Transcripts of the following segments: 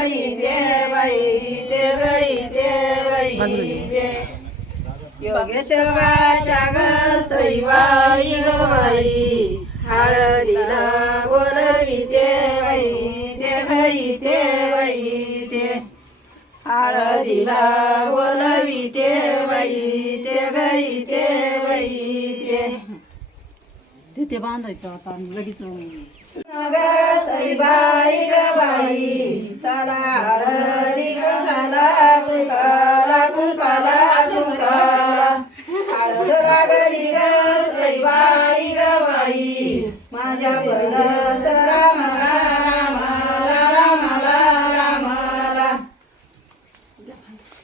गई देवाई ते गई देवाई. ते योगेश्वर बाळाच्या ग सईबाई हळदीला बोलवी देवाई ते गई देवाई ते हळदीला बोलवी देवाई. तिथे बांधायचं आता आणि लगेच ग सईबाई ग बाई चला हळदी कुंकाला कुंकाला कुंकाला कुंकाला. हळद लागली ग सईबाई ग बाई माझ्या परस रामाला रामाला रामाला रामाला.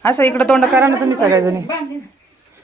असं इकडं तोंड करा ना तुम्ही सगळ्याजणी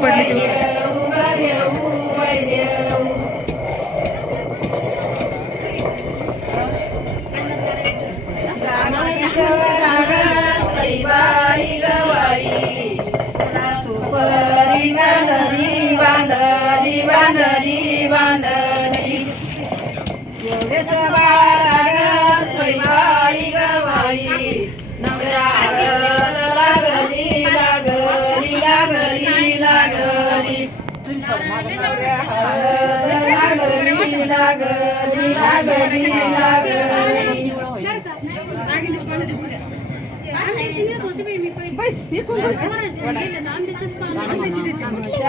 પડી ગયું છે Yeah.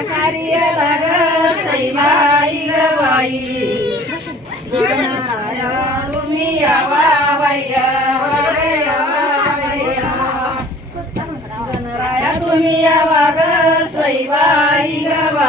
कार्य सैबाई गवाई तुम्ही तुम्ही ग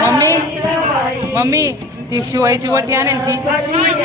मम्मी मम्मी ती शिवायची वरती आणेल ती. शिवायची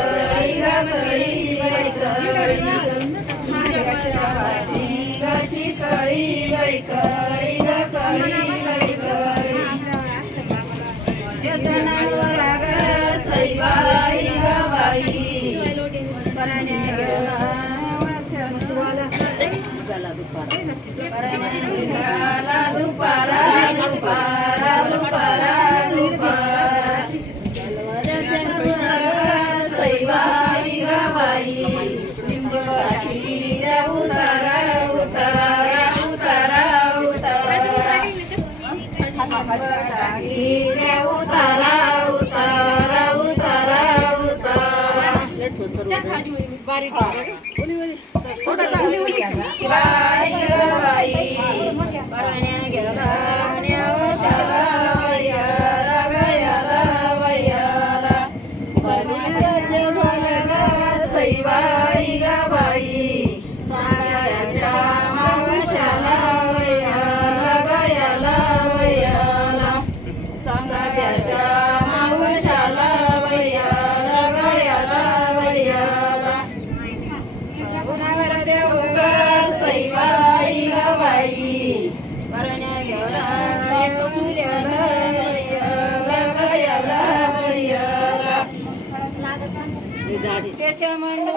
രമണ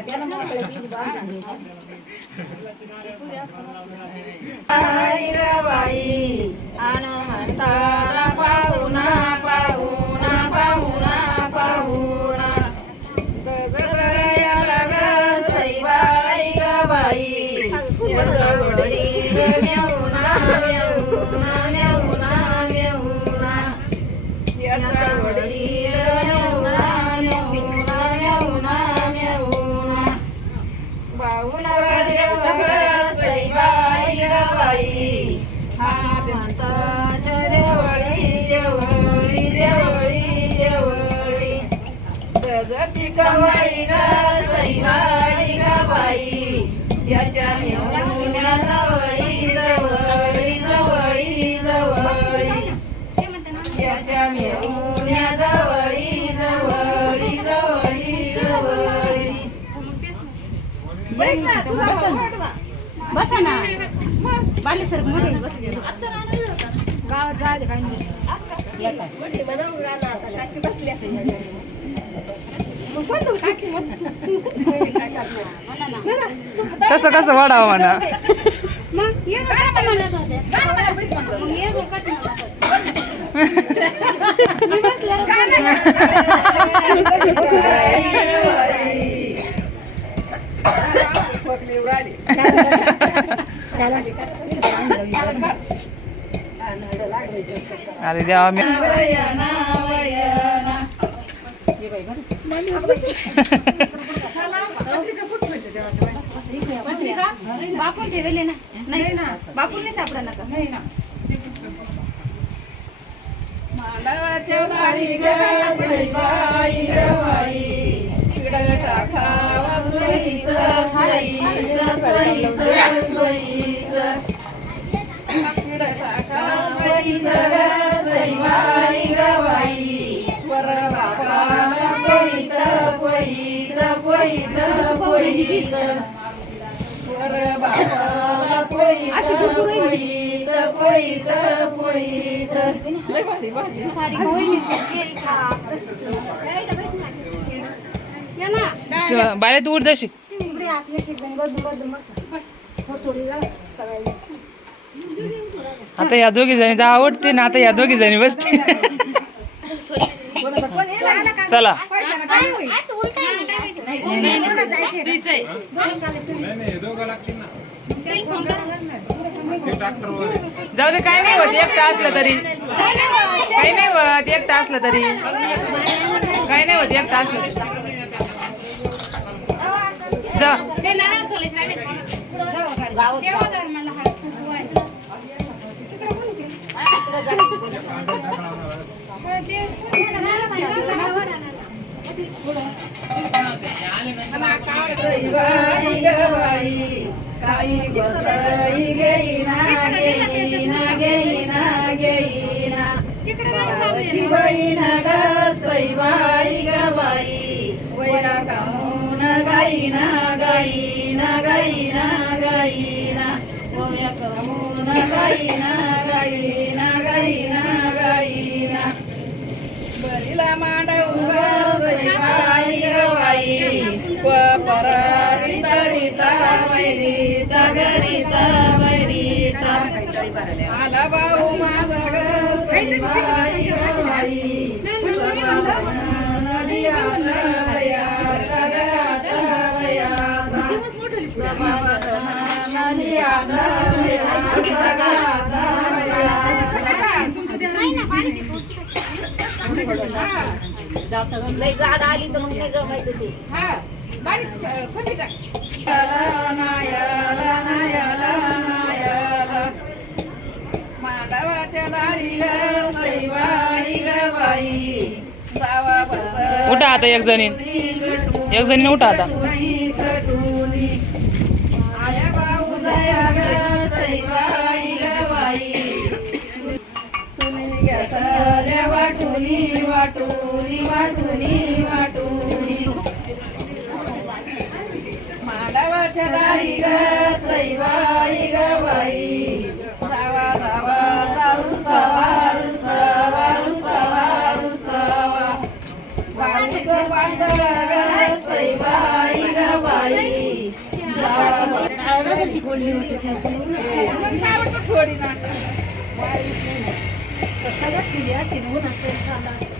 aqui é na mão. बसा ना बालेसर मोठे गावात जायचं काही नाही तसं म्हणा. मग अरे देवा मी बापून ठेवले ना नाही ना बापून नाही सापडा नका नाही ना मालाच्या बाई ग बाई ग बाई दगडा खावा सोयीच सोयीच सोयीच सोयीच दगडा खावा सोयीच सैवाई गवाई वर बाबाला पोईत पोईत पोईत पोईत वर बाबाला पोईत पोईत पोईत पोईत लय भारी. भारी सारी होई निसर्ग बाळा दूर उडदशी आता या दोघी जणी आवडते ना आता या दोघी जणी बसते. चला. जाऊ दे काय नाही होत एकटा असलं तरी. काही नाही होत एकटा असलं तरी. काही नाही होत एकटा असलं जा ते नारळ सोलायचे राहिले. तेव्हा जर मला हात फुगवायचा. बाई ग बाई काही गोसाई घेईना घेईना घेईना घेईना गावाची बहीण ग गाईना गाईना गाईना गाईना. वया कामून गाईना गाईना गाईना गाईना. बरीला मांडव सईबाई ग परारिता रिता वैरिता गरिता वैरिता. आला भाऊ माझा ग वयाता आली तर मग नाही ना, बारीक आहे थोडीशी. मांडवाच्या उठा आता एक जणी एक जणी उठा आता वाटुनी वाटुनी वाटुनी मांडवाच्या दारी ग सईबाई ग बाई. जावा जावा दारू सवा रुसवा रुसवा रुसवा बाईचं पांढर ग सईबाई ग बाई. थोडी ना मग आणि मग हे करतो